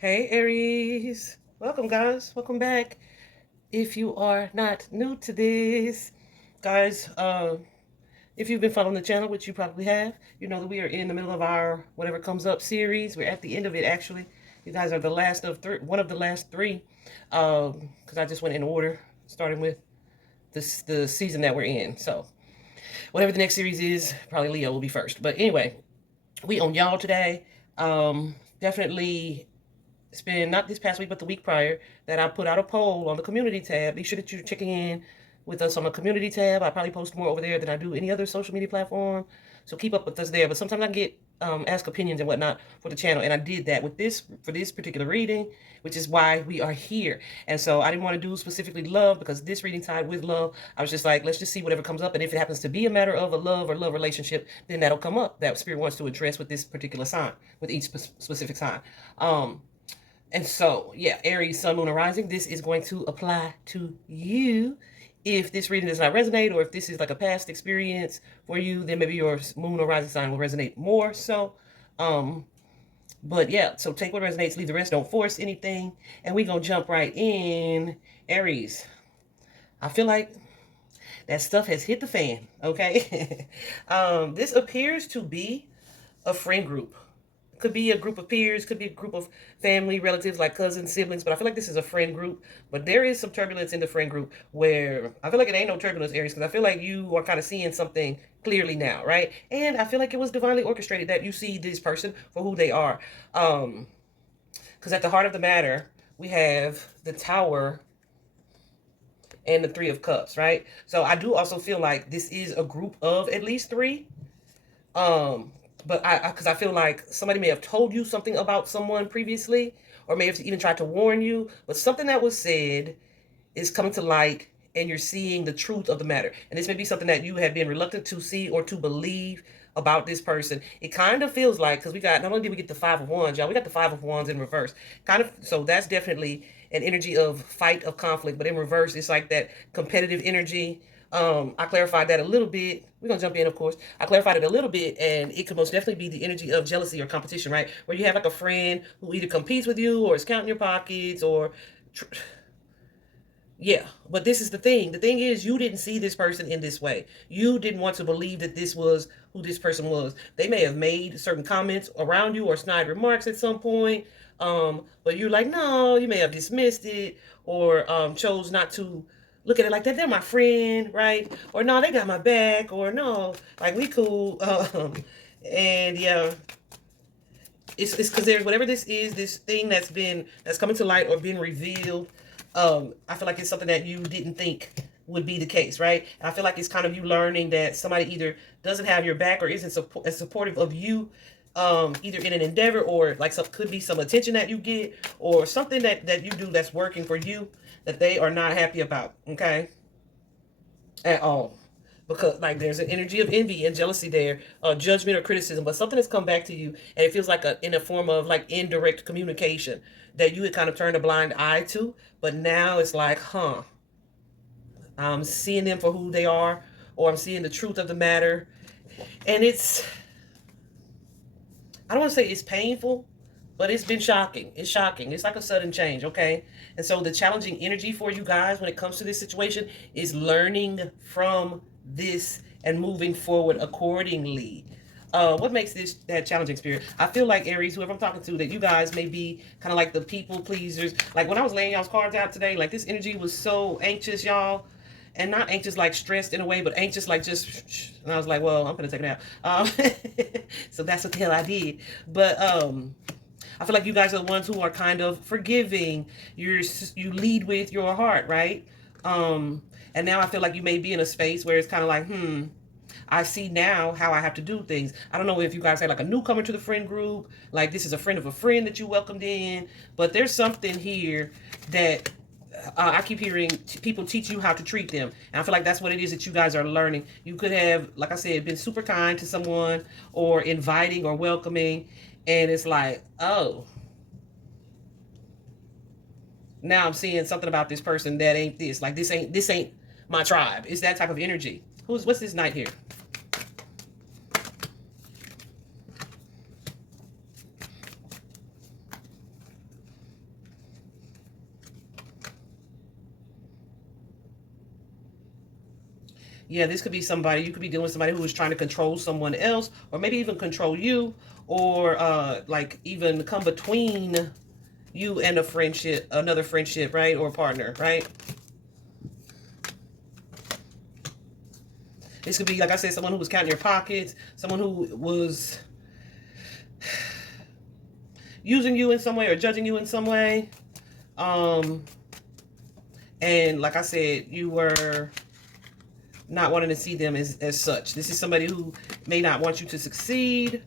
Hey Aries, welcome guys, welcome back. If you are not new to this, guys, if you've been following the channel, which you probably have, you know that we are in the middle of our whatever comes up series. We're at the end of it actually. You guys are the last of one of the last three, because I just went in order, starting with the season that we're in. So whatever the next series is, probably Leo will be first. But anyway, we on y'all today. Definitely it's been not this past week, but the week prior, that I put out a poll on the community tab. Be sure that you're checking in with us on the community tab. I probably post more over there than I do any other social media platform. So keep up with us there. But sometimes I get ask opinions and whatnot for the channel. And I did that with this for this particular reading, which is why we are here. And so I didn't want to do specifically love because this reading tied with love. I was just like, let's just see whatever comes up. And if it happens to be a matter of a love or love relationship, then that'll come up. That spirit wants to address with this particular sign, with each specific sign. And so, yeah, Aries, Sun, Moon, and Rising, this is going to apply to you. If this reading does not resonate, or if this is like a past experience for you, then maybe your Moon or Rising sign will resonate more so. But yeah, so take what resonates, leave the rest, don't force anything. And we're going to jump right in. Aries, I feel like that stuff has hit the fan, okay? This appears to be a friend group. Could be a group of peers, could be a group of family, relatives, like cousins, siblings, but I feel like this is a friend group. But there is some turbulence in the friend group where I feel like it ain't no turbulence, Aries, because I feel like you are kind of seeing something clearly now, right? And I feel like it was divinely orchestrated that you see this person for who they are. Because at the heart of the matter, we have the Tower and the Three of Cups, right? So I do also feel like this is a group of at least three. But because I feel like somebody may have told you something about someone previously, or may have even tried to warn you, but something that was said is coming to light, and you're seeing the truth of the matter. And this may be something that you have been reluctant to see or to believe about this person. It kind of feels like, because we got, not only did we get the Five of Wands, y'all, we got the Five of Wands in reverse. Kind of, so that's definitely an energy of fight, of conflict, but in reverse, it's like that competitive energy. I clarified that a little bit. We're gonna jump in, of course. I clarified it a little bit, and it could most definitely be the energy of jealousy or competition, right? Where you have like a friend who either competes with you or is counting your pockets or yeah, but this is the thing. The thing is, you didn't see this person in this way. You didn't want to believe that this was who this person was. They may have made certain comments around you or snide remarks at some point, but you're like, no, you may have dismissed it or chose not to look at it like that. They're my friend, right? Or no, they got my back, or no, like we cool. And yeah, it's because there's whatever this is, this thing that's coming to light or being revealed. I feel like it's something that you didn't think would be the case, right? And I feel like it's kind of you learning that somebody either doesn't have your back or isn't as supportive of you, either in an endeavor or like some could be some attention that you get or something that you do that's working for you that they are not happy about, okay, at all. Because like there's an energy of envy and jealousy there, judgment or criticism, but something has come back to you, and it feels like in a form of like indirect communication that you had kind of turned a blind eye to, but now it's like, I'm seeing them for who they are, or I'm seeing the truth of the matter, and I don't want to say it's painful, but it's been shocking. It's shocking. It's like a sudden change, okay? And so the challenging energy for you guys when it comes to this situation is learning from this and moving forward accordingly. What makes this that challenging spirit? I feel like Aries, whoever I'm talking to, that you guys may be kind of like the people pleasers. Like when I was laying y'all's cards out today, like this energy was so anxious, y'all. And not anxious like stressed in a way, but anxious like just, and I was like, well, I'm gonna take it out. So that's what the hell I did. But I feel like you guys are the ones who are kind of forgiving. You lead with your heart, right? And now I feel like you may be in a space where it's kind of like, I see now how I have to do things. I don't know if you guys had like a newcomer to the friend group, like this is a friend of a friend that you welcomed in, but there's something here that I keep hearing people teach you how to treat them. And I feel like that's what it is that you guys are learning. You could have, like I said, been super kind to someone or inviting or welcoming. And it's like, oh, now I'm seeing something about this person that ain't this. Like this ain't my tribe. It's that type of energy. What's this knight here? Yeah, this could be somebody, you could be dealing with somebody who is trying to control someone else, or maybe even control you, or like even come between you and a friendship, another friendship, right? Or a partner, right? This could be, like I said, someone who was counting your pockets, someone who was using you in some way or judging you in some way. And like I said, you were not wanting to see them as such. This is somebody who may not want you to succeed,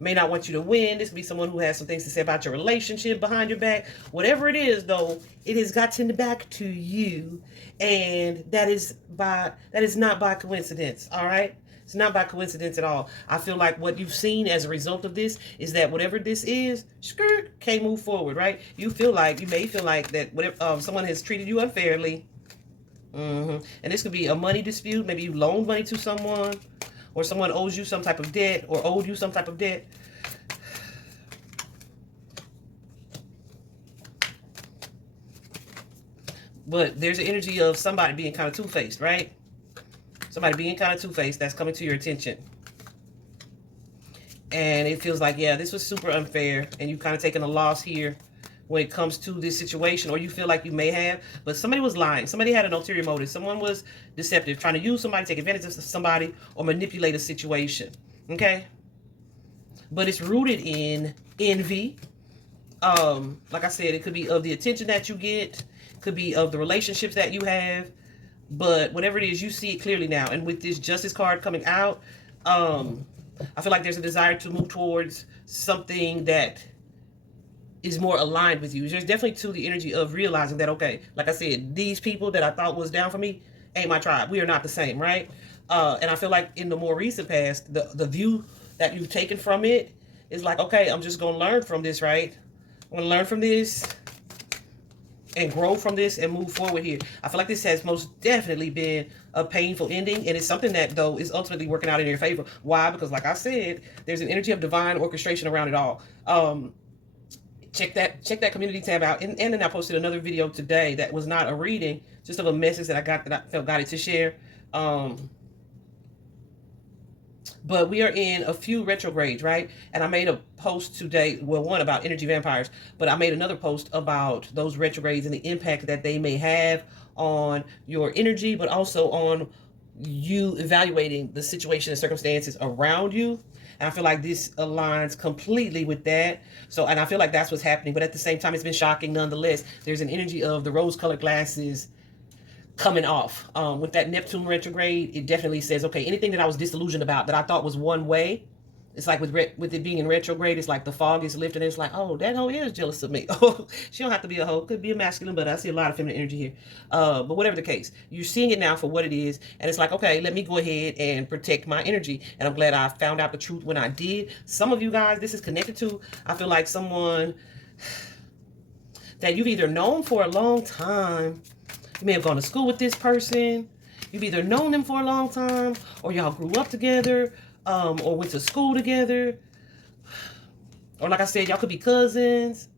may not want you to win. This could be someone who has some things to say about your relationship behind your back. Whatever it is, though, it has gotten back to you, and that is not by coincidence. All right, it's not by coincidence at all. I feel like what you've seen as a result of this is that whatever this is, skirt, can't move forward. Right? You may feel like that whatever someone has treated you unfairly. And this could be a money dispute. Maybe you loaned money to someone, or someone owes you some type of debt, or owed you some type of debt. But there's an energy of somebody being kind of two-faced, right? Somebody being kind of two-faced that's coming to your attention. And it feels like, yeah, this was super unfair, and you've kind of taken a loss here when it comes to this situation, or you feel like you may have, but somebody was lying. Somebody had an ulterior motive. Someone was deceptive, trying to use somebody, take advantage of somebody, or manipulate a situation, okay? But it's rooted in envy. Like I said, it could be of the attention that you get, could be of the relationships that you have, but whatever it is, you see it clearly now. And with this Justice card coming out, I feel like there's a desire to move towards something that is more aligned with you. There's definitely to the energy of realizing that, okay, like I said, these people that I thought was down for me ain't my tribe. We are not the same, right? And I feel like in the more recent past, the view that you've taken from it is like, okay, I'm just going to learn from this, right? I'm going to learn from this and grow from this and move forward here. I feel like this has most definitely been a painful ending, and it's something that, though, is ultimately working out in your favor. Why? Because, like I said, there's an energy of divine orchestration around it all. Check that community tab out, and then I posted another video today that was not a reading, just of a message that I got that I felt guided to share. But we are in a few retrogrades, right? And I made a post today, well, one about energy vampires, but I made another post about those retrogrades and the impact that they may have on your energy, but also on you evaluating the situation and circumstances around you. And I feel like this aligns completely with that. So, and I feel like that's what's happening. But at the same time, it's been shocking nonetheless. There's an energy of the rose-colored glasses coming off. With that Neptune retrograde, it definitely says, okay, anything that I was disillusioned about, that I thought was one way, it's like with it being in retrograde, it's like the fog is lifted. It's like, oh, that hoe is jealous of me. Oh, she don't have to be a hoe. Could be a masculine, but I see a lot of feminine energy here. But whatever the case, you're seeing it now for what it is. And it's like, okay, let me go ahead and protect my energy. And I'm glad I found out the truth when I did. Some of you guys, this is connected to, I feel like someone that you've either known for a long time. You may have gone to school with this person. You've either known them for a long time, or y'all grew up together, or went to school together. Or like I said, y'all could be cousins.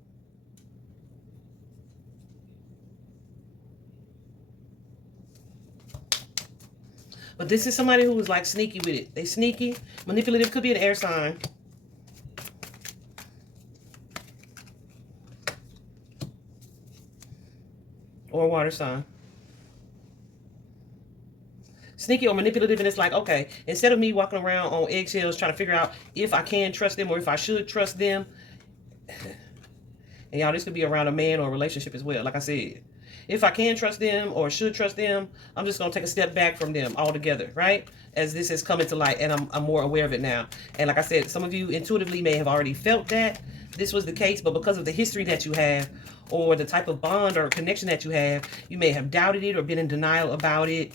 But this is somebody who was like sneaky with it. They sneaky, manipulative, could be an air sign. Or a water sign. Sneaky or manipulative, and it's like, okay, instead of me walking around on eggshells trying to figure out if I can trust them or if I should trust them, and y'all, this could be around a man or a relationship as well. Like I said, if I can trust them or should trust them, I'm just going to take a step back from them altogether, right? As this has come into light, and I'm more aware of it now. And like I said, some of you intuitively may have already felt that this was the case, but because of the history that you have, or the type of bond or connection that you have, you may have doubted it or been in denial about it.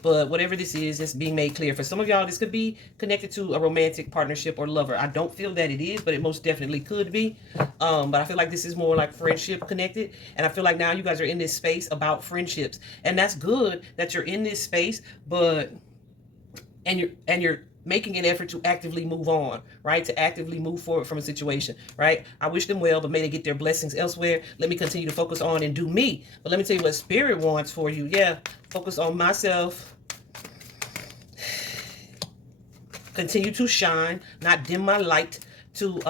But whatever this is, it's being made clear. For some of y'all, this could be connected to a romantic partnership or lover. I don't feel that it is, but it most definitely could be. But I feel like this is more like friendship connected. And I feel like now you guys are in this space about friendships. And that's good that you're in this space, but you're making an effort to actively move on, right? To actively move forward from a situation, right? I wish them well, but may they get their blessings elsewhere. Let me continue to focus on and do me. But let me tell you what Spirit wants for you. Yeah, focus on myself continue to shine, not dim my light to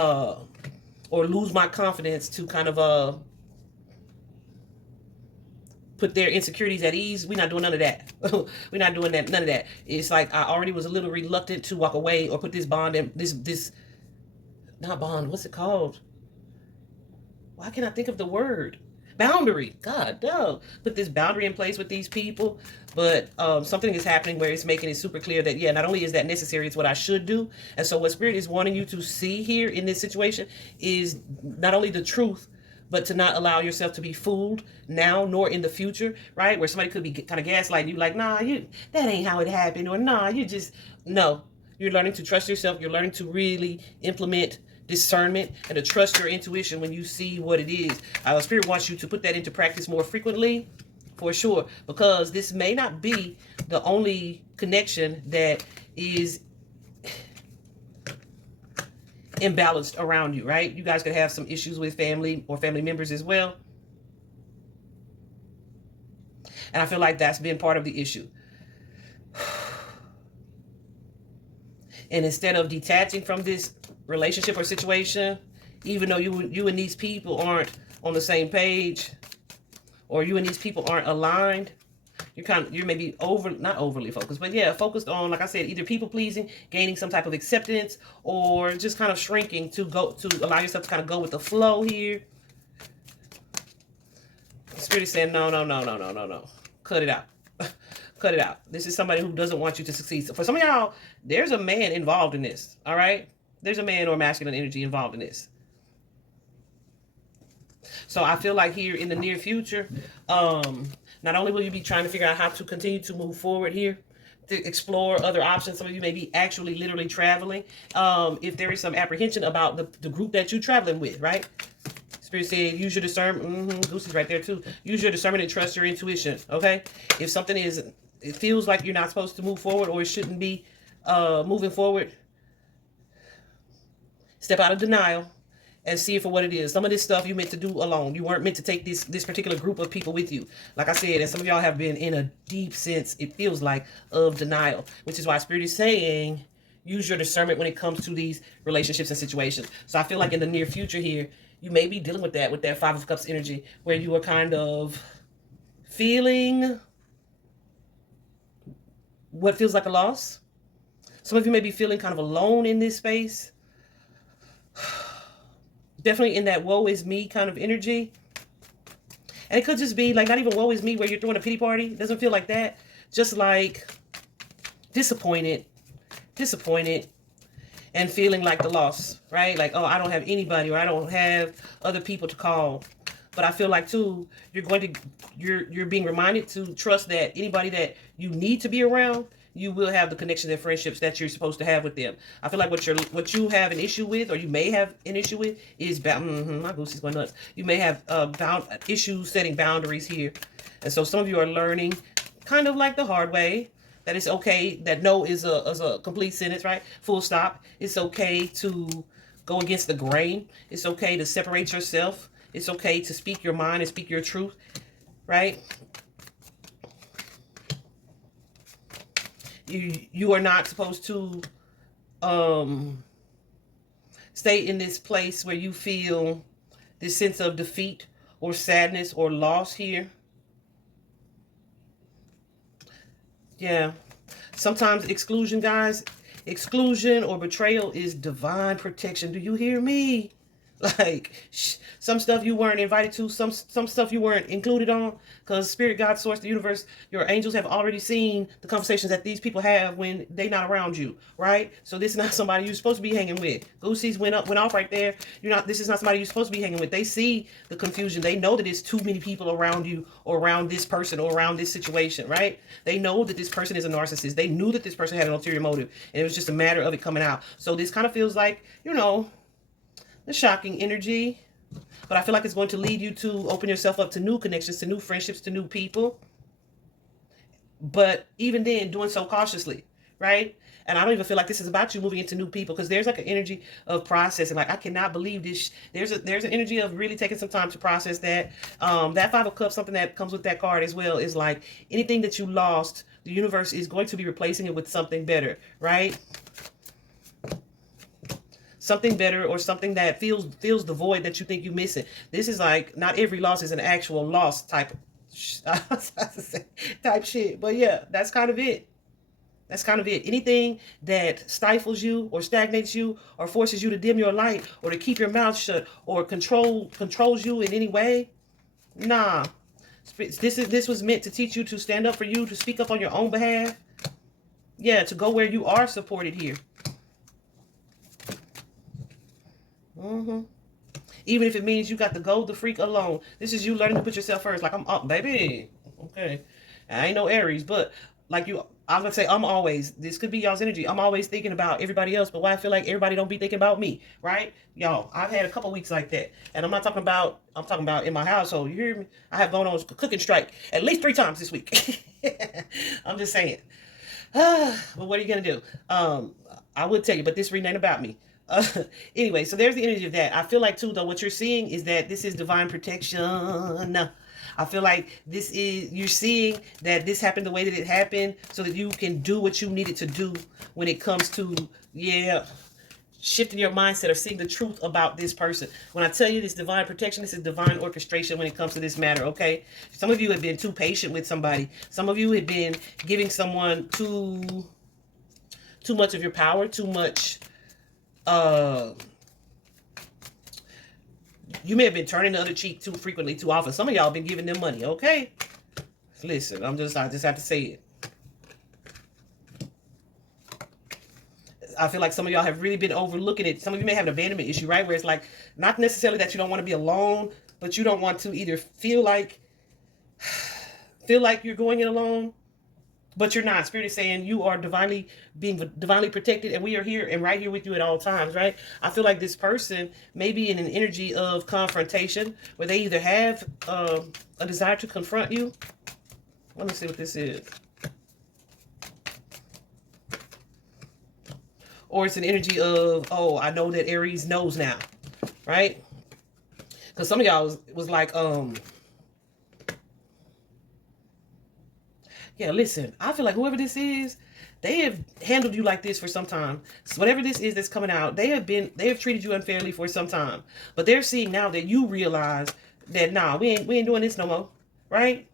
or lose my confidence to kind of put their insecurities at ease. We're not doing none of that. We're not doing that, none of that. It's like I already was a little reluctant to walk away or put this bond in this not bond, what's it called? Why can't I think of the word? Boundary. God, no. Put this boundary in place with these people. But something is happening where it's making it super clear that, yeah, not only is that necessary, it's what I should do. And so what Spirit is wanting you to see here in this situation is not only the truth, but to not allow yourself to be fooled now nor in the future, right? Where somebody could be kind of gaslighting you like, nah, that ain't how it happened. Or nah, no. You're learning to trust yourself. You're learning to really implement discernment and to trust your intuition when you see what it is. Spirit wants you to put that into practice more frequently, for sure, because this may not be the only connection that is imbalanced around you, right? You guys could have some issues with family or family members as well. And I feel like that's been part of the issue. And instead of detaching from this relationship or situation, even though you and these people aren't on the same page, or you and these people aren't aligned, you're maybe not overly focused, but yeah, focused on, like I said, either people pleasing, gaining some type of acceptance, or just kind of shrinking to allow yourself to kind of go with the flow here. The Spirit is saying, no. Cut it out. Cut it out. This is somebody who doesn't want you to succeed. So for some of y'all, there's a man involved in this. All right. There's a man or masculine energy involved in this. So I feel like here in the near future, not only will you be trying to figure out how to continue to move forward here, to explore other options. Some of you may be actually literally traveling. If there is some apprehension about the group that you're traveling with, right? Spirit said, use your discernment. Goosey's right there too. Use your discernment and trust your intuition. Okay. If something it feels like you're not supposed to move forward, or it shouldn't be moving forward, step out of denial and see it for what it is. Some of this stuff you meant to do alone. You weren't meant to take this particular group of people with you. Like I said, and some of y'all have been in a deep sense, it feels like, of denial, which is why Spirit is saying, use your discernment when it comes to these relationships and situations. So I feel like in the near future here, you may be dealing with that Five of Cups energy, where you are kind of feeling what feels like a loss. Some of you may be feeling kind of alone in this space. Definitely in that woe is me kind of energy. And it could just be like, not even woe is me where you're throwing a pity party. It doesn't feel like that. Just like disappointed, and feeling like the loss, right? Like, oh, I don't have anybody, or I don't have other people to call. But I feel like too, you're being reminded to trust that anybody that you need to be around, you will have the connections and friendships that you're supposed to have with them. I feel like what you have an issue with, or you may have an issue with, is my goosey's going nuts. You may have issues setting boundaries here, and so some of you are learning, kind of like the hard way, that it's okay. That no is a complete sentence, right? Full stop. It's okay to go against the grain. It's okay to separate yourself. It's okay to speak your mind and speak your truth, right? You are not supposed to stay in this place where you feel this sense of defeat or sadness or loss here. Yeah. Sometimes exclusion, guys, exclusion or betrayal is divine protection. Do you hear me? Like, some stuff you weren't invited to, some stuff you weren't included on, because Spirit, God, Source, the universe, your angels have already seen the conversations that these people have when they not around you, right? So this is not somebody you're supposed to be hanging with. Goosey's went off right there. This is not somebody you're supposed to be hanging with. They see the confusion. They know that there's too many people around you, or around this person, or around this situation, right? They know that this person is a narcissist. They knew that this person had an ulterior motive, and it was just a matter of it coming out. So this kind of feels like, the shocking energy, but I feel like it's going to lead you to open yourself up to new connections, to new friendships, to new people. But even then, doing so cautiously, right? And I don't even feel like this is about you moving into new people, because there's like an energy of processing. Like, I cannot believe this. There's an energy of really taking some time to process that. That Five of Cups, something that comes with that card as well, is like anything that you lost, the universe is going to be replacing it with something better, right? something better, or something that fills the void that you think you're missing. This is like, not every loss is an actual loss type type shit. But yeah, that's kind of it. That's kind of it. Anything that stifles you or stagnates you or forces you to dim your light or to keep your mouth shut or controls you in any way, nah. This was meant to teach you to stand up for you, to speak up on your own behalf. Yeah, to go where you are supported here. Even if it means you got to go the freak alone. This is you learning to put yourself first. Like, I'm up, baby. Okay. I ain't no Aries, but like you, I'm gonna say I'm always, this could be y'all's energy. I'm always thinking about everybody else, but why I feel like everybody don't be thinking about me, right? Y'all, I've had a couple weeks like that. And I'm talking about in my household. You hear me? I have gone on a cooking strike at least 3 times this week. I'm just saying. But what are you gonna do? I would tell you, but this reading ain't about me. Anyway, so there's the energy of that. I feel like too, though, what you're seeing is that this is divine protection. I feel like this is, you're seeing that this happened the way that it happened so that you can do what you needed to do when it comes to, yeah, shifting your mindset or seeing the truth about this person. When I tell you this divine protection, this is divine orchestration when it comes to this matter, okay? Some of you have been too patient with somebody. Some of you have been giving someone too much of your power, too much. You may have been turning the other cheek too frequently, too often. Some of y'all been giving them money, okay? Listen, I just have to say it. I feel like some of y'all have really been overlooking it. Some of you may have an abandonment issue, right? Where it's like, not necessarily that you don't want to be alone, but you don't want to either feel like you're going it alone, but you're not. Spirit is saying you are divinely protected, and we are here and right here with you at all times, right? I feel like this person may be in an energy of confrontation where they either have a desire to confront you. Let me see what this is. Or it's an energy of, oh, I know that Aries knows now, right? Because some of y'all was like, yeah, listen, I feel like whoever this is, they have handled you like this for some time. So whatever this is that's coming out, they have treated you unfairly for some time. But they're seeing now that you realize that, nah, we ain't doing this no more, right?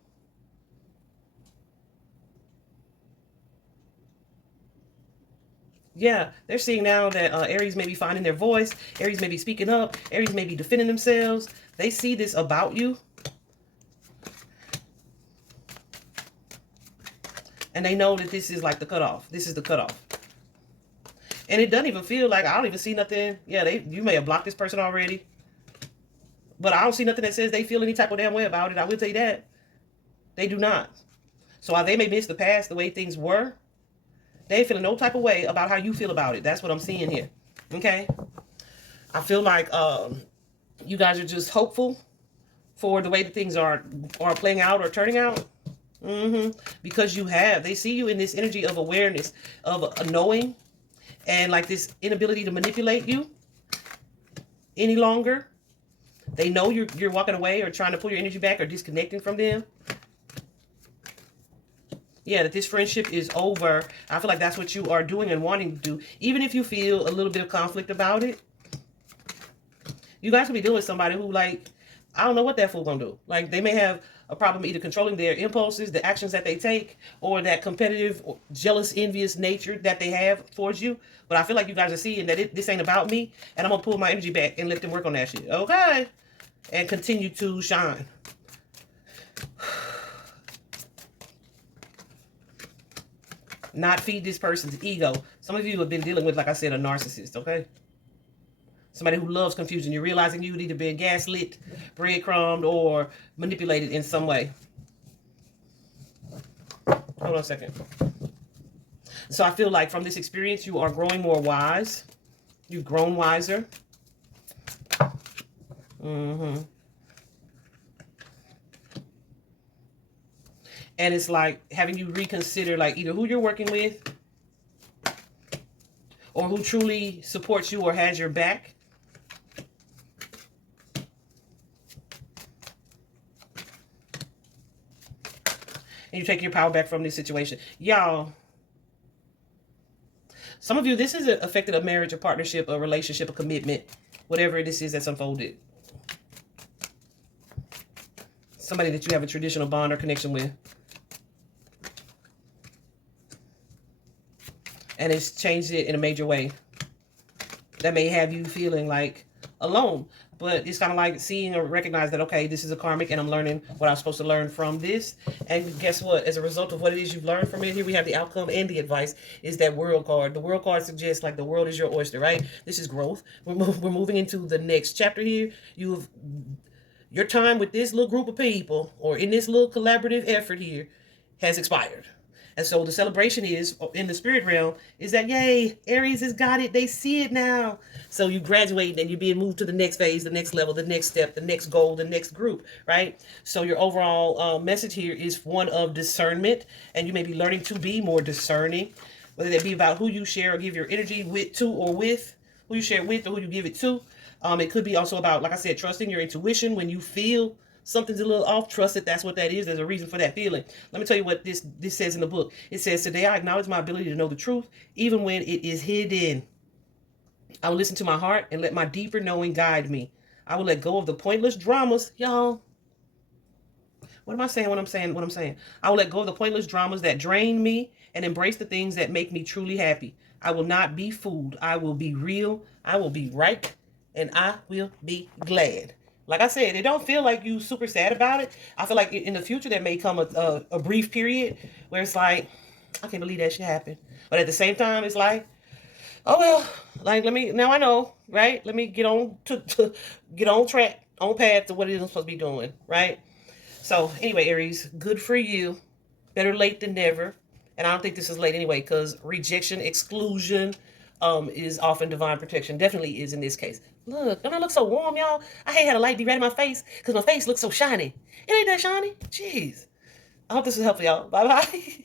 Yeah, they're seeing now that Aries may be finding their voice. Aries may be speaking up. Aries may be defending themselves. They see this about you. And they know that this is like the cutoff. This is the cutoff. And it doesn't even feel like, I don't even see nothing. Yeah, you may have blocked this person already. But I don't see nothing that says they feel any type of damn way about it. I will tell you that. They do not. So while they may miss the past, the way things were, they ain't feeling no type of way about how you feel about it. That's what I'm seeing here. Okay? I feel like you guys are just hopeful for the way that things are playing out or turning out. Because they see you in this energy of awareness, of a knowing, and like this inability to manipulate you any longer. They know you're walking away or trying to pull your energy back or disconnecting from them. Yeah, that this friendship is over. I feel like that's what you are doing and wanting to do. Even if you feel a little bit of conflict about it, you guys will be dealing with somebody who, like, I don't know what that fool gonna do. Like, they may have a problem either controlling their impulses, the actions that they take, or that competitive, or jealous, envious nature that they have towards you. But I feel like you guys are seeing that this ain't about me, and I'm gonna pull my energy back and let them work on that shit. Okay? And continue to shine. Not feed this person's ego. Some of you have been dealing with, like I said, a narcissist, okay? Somebody who loves confusion. You're realizing you've either been gaslit, breadcrumbed, or manipulated in some way. Hold on a second. So I feel like from this experience, you are growing more wise. You've grown wiser. And it's like having you reconsider, like, either who you're working with or who truly supports you or has your back. And you take your power back from this situation. Y'all, Some of you, this has affected a marriage, a partnership, a relationship, a commitment, whatever this is that's unfolded. Somebody that you have a traditional bond or connection with. And it's changed it in a major way. That may have you feeling like alone. But it's kind of like seeing or recognize that, okay, this is a karmic and I'm learning what I'm supposed to learn from this. And guess what? As a result of what it is you've learned from it, here we have the outcome and the advice is that world card. The world card suggests like the world is your oyster, right? This is growth. We're moving into the next chapter here. Your time with this little group of people or in this little collaborative effort here has expired. And so the celebration is, in the spirit realm, is that, yay, Aries has got it. They see it now. So you graduate and you're being moved to the next phase, the next level, the next step, the next goal, the next group, right? So your overall message here is one of discernment. And you may be learning to be more discerning, whether that be about who you share or give your energy with, to, or with, who you share it with or who you give it to. It could be also about, like I said, trusting your intuition when you feel something's a little off. Trust it. That's what that is. There's a reason for that feeling. Let me tell you what this says in the book. It says, today I acknowledge my ability to know the truth, even when it is hidden. I will listen to my heart and let my deeper knowing guide me. I will let go of the pointless dramas. Y'all, what am I saying when I'm saying what I'm saying? I will let go of the pointless dramas that drain me and embrace the things that make me truly happy. I will not be fooled. I will be real. I will be right. And I will be glad. Like I said, it don't feel like you super sad about it. I feel like in the future there may come a brief period where it's like, I can't believe that shit happened. But at the same time, it's like, oh well, like now I know, right? Let me get on to get on track, on path to what it is I'm supposed to be doing, right? So anyway, Aries, good for you. Better late than never. And I don't think this is late anyway, because rejection, exclusion, is often divine protection. Definitely is in this case. Look, don't I look so warm, y'all? I hate how the light be right in my face because my face looks so shiny. It ain't that shiny. Jeez. I hope this is helpful, y'all. Bye-bye.